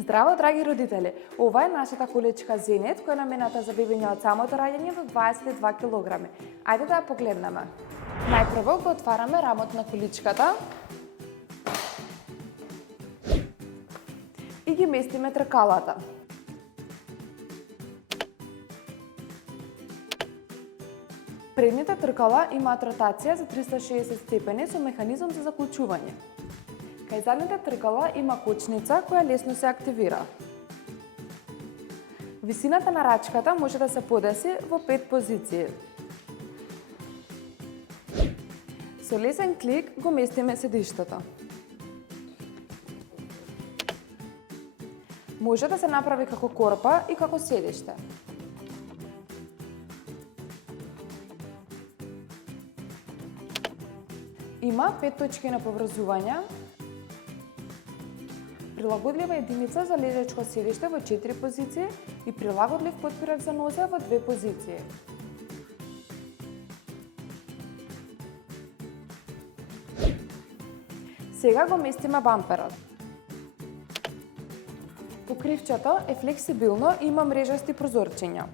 Здраво, драги родители! Ова е нашата количка Зенит, која е намената за бебиња од самото раѓање до 22 кг. Ајде да ја погледнеме. Најпрво го отвараме рамот на количката и ги местиме тркалата. Предните тркала имаат ротација за 360 степени со механизам за заклучување. Кај задните тркала има кочница која лесно се активира. Висината на рачката може да се подеси во 5 позиции. Со лесен клик го местиме седиштето. Може да се направи како корпа и како седиште. Има 5 точки на поврзување, прилагодлива единица за лежачко седиште во 4 позиции и прилагодлив потпирак за нозе во 2 позиции. Сега го местиме бамперот. Покривчето е флексибилно и има мрежасти прозорчиња.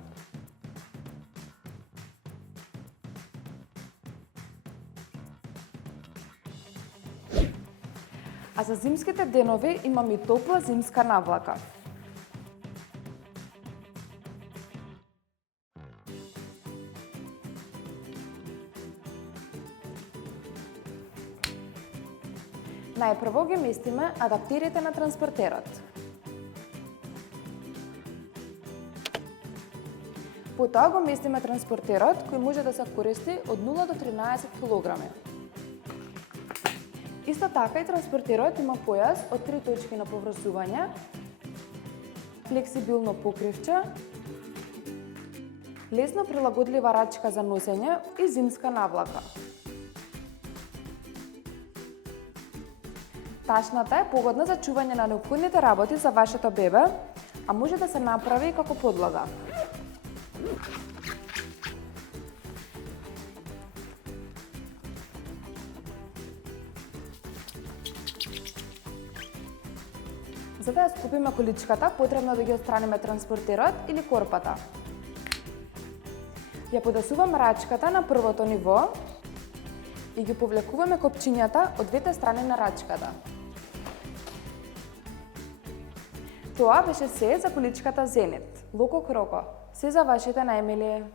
А за зимските денови имам и топла зимска навлака. Најпрво ги местиме адаптерите на транспортерот. Потоа го местиме транспортерот кој може да се користи од 0 до 13 кг. Исто така и транспортерот има појас од 3 точки на поврзување, флексибилно покривче, лесно прилагодлива рачка за носење и зимска навлака. Ташната е погодна за чување на неопходните работи за вашето бебе, а може да се направи и како подлога. За да ја скупиме количката, потребно да ги отстраниме транспортерот или корпата. Ја подесуваме рачката на првото ниво и ги повлекуваме копчињата од двете страни на рачката. Тоа беше се за количката Зенит. Локо кроко, се за вашите најмили!